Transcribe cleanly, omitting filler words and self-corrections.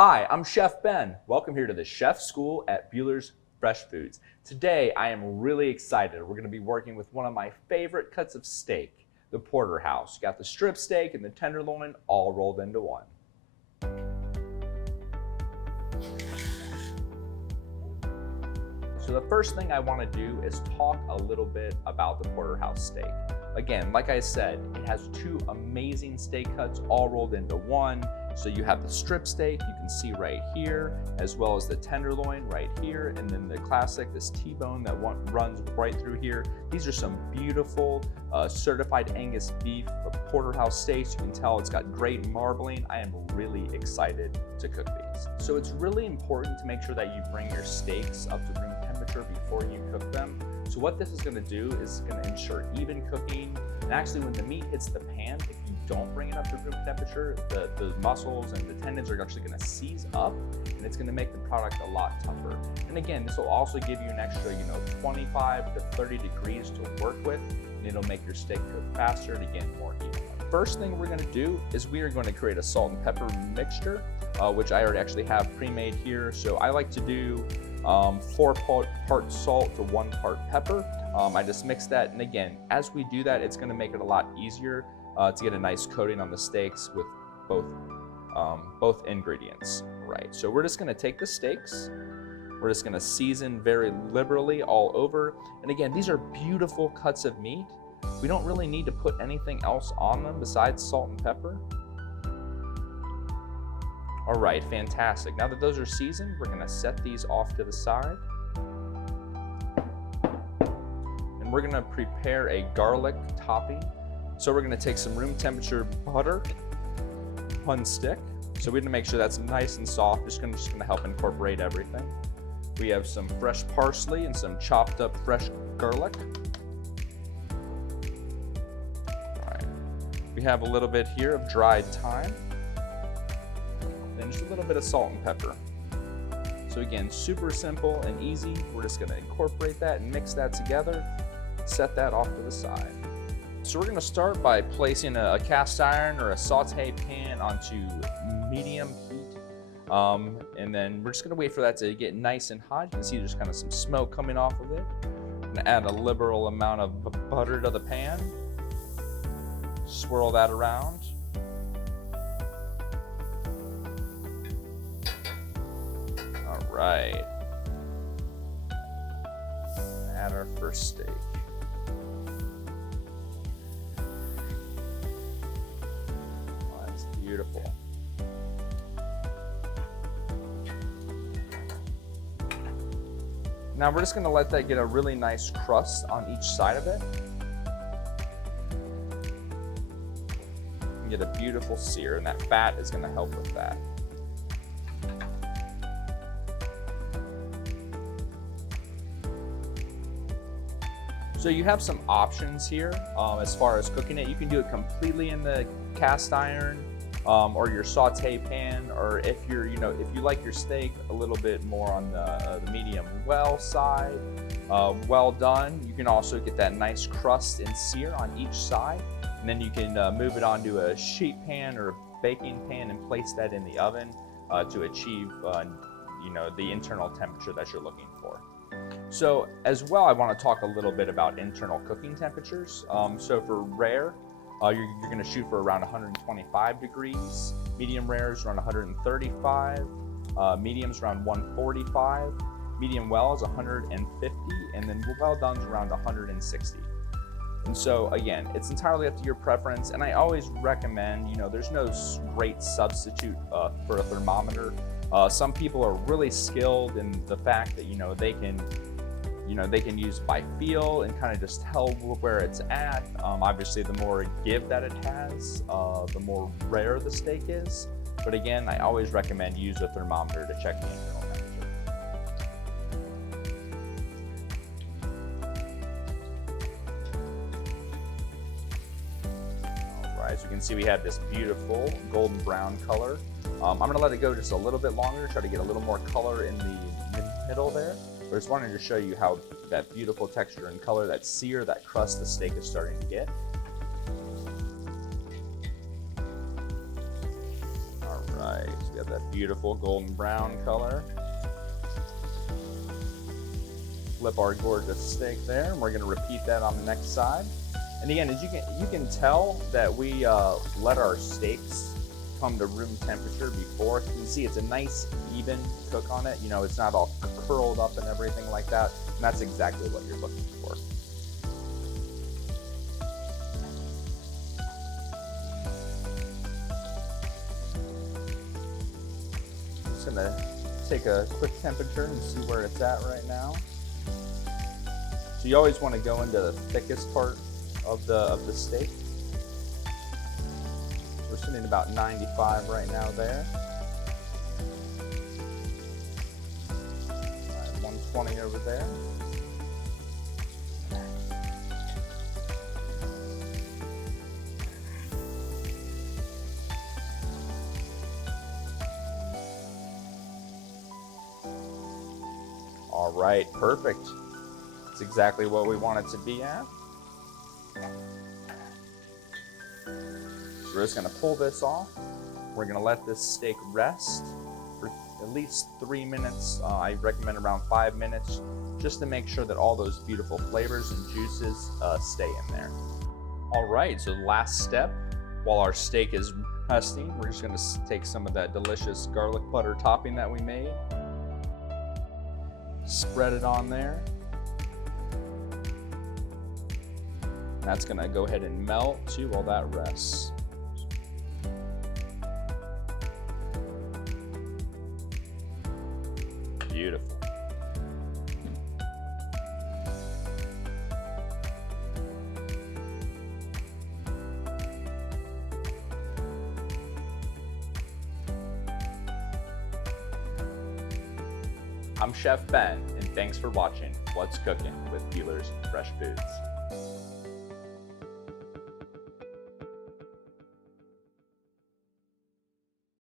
Hi, I'm Chef Ben. Welcome here to the Chef School at Buehler's Fresh Foods. Today, I am really excited. We're gonna be working with one of my favorite cuts of steak, the porterhouse. Got the strip steak and the tenderloin all rolled into one. So the first thing I wanna do is talk a little bit about the porterhouse steak. Again, like I said, it has two amazing steak cuts all rolled into one. So you have the strip steak, you can see right here, as well as the tenderloin right here, and then the classic, this T-bone that runs right through here. These are some beautiful certified Angus beef porterhouse steaks. You can tell it's got great marbling. I am really excited to cook these. So it's really important to make sure that you bring your steaks up to room temperature before you cook them. So what this is gonna do is gonna ensure even cooking. And actually when the meat hits the pan, if you don't bring it up to room temperature, the muscles and the tendons are actually gonna seize up, and it's gonna make the product a lot tougher. And again, this will also give you an extra, 25 to 30 degrees to work with, and it'll make your steak cook faster and again, more evenly. First thing we're gonna do is we are going to create a salt and pepper mixture, which I already actually have pre-made here. So I like to do 4 parts salt to 1 part pepper. I just mix that, and again, as we do that, it's gonna make it a lot easier to get a nice coating on the steaks with both ingredients. Right, so we're just gonna take the steaks, we're just gonna season very liberally all over. And again, these are beautiful cuts of meat. We don't really need to put anything else on them besides salt and pepper. All right, fantastic. Now that those are seasoned, we're gonna set these off to the side. And we're gonna prepare a garlic topping. So we're gonna take some room temperature butter, 1 stick. So we're gonna make sure that's nice and soft, just gonna help incorporate everything. We have some fresh parsley and some chopped up fresh garlic. All right. We have a little bit here of dried thyme. Then just a little bit of salt and pepper. So again, super simple and easy. We're just gonna incorporate that and mix that together, set that off to the side. So we're gonna start by placing a cast iron or a saute pan onto medium heat. And then we're just gonna wait for that to get nice and hot. You can see there's kind of some smoke coming off of it. I'm gonna add a liberal amount of butter to the pan. Swirl that around. All right. Add our first steak. Beautiful. Now we're just gonna let that get a really nice crust on each side of it. And get a beautiful sear, and that fat is gonna help with that. So you have some options here as far as cooking it. You can do it completely in the cast iron, or your saute pan, or if if you like your steak a little bit more on the medium well side, well done, you can also get that nice crust and sear on each side, and then you can move it onto a sheet pan or a baking pan and place that in the oven to achieve the internal temperature that you're looking for. So as well, I want to talk a little bit about internal cooking temperatures. So for rare, you're going to shoot for around 125 degrees. Medium rare is around 135. Medium's around 145. Medium well is 150, and then well done's around 160. And so again, it's entirely up to your preference. And I always recommend, there's no great substitute for a thermometer. Some people are really skilled in the fact that they can use by feel and kind of just tell where it's at. Obviously, the more give that it has, the more rare the steak is. But again, I always recommend use a thermometer to check the internal temperature. All right, so you can see we have this beautiful golden brown color. I'm gonna let it go just a little bit longer, try to get a little more color in the middle there. But I just wanted to show you how that beautiful texture and color, that sear, that crust the steak is starting to get. All right, Got that beautiful golden brown color. Flip our gorgeous steak there, and we're gonna repeat that on the next side. And again, as you can tell that we let our steaks come to room temperature before. You can see it's a nice even cook on it. You know, it's not all curled up and everything like that. And that's exactly what you're looking for. Just gonna take a quick temperature and see where it's at right now. So you always want to go into the thickest part of the steak. We're sitting at about 95 right now there. All right, 120 over there. All right, perfect. That's exactly what we want it to be at. We're just gonna pull this off. We're gonna let this steak rest for at least 3 minutes. I recommend around 5 minutes, just to make sure that all those beautiful flavors and juices stay in there. All right, so the last step, while our steak is resting, we're just gonna take some of that delicious garlic butter topping that we made. Spread it on there. That's gonna go ahead and melt too while that rests. Beautiful. I'm Chef Ben, and thanks for watching What's Cooking with Peeler's Fresh Foods.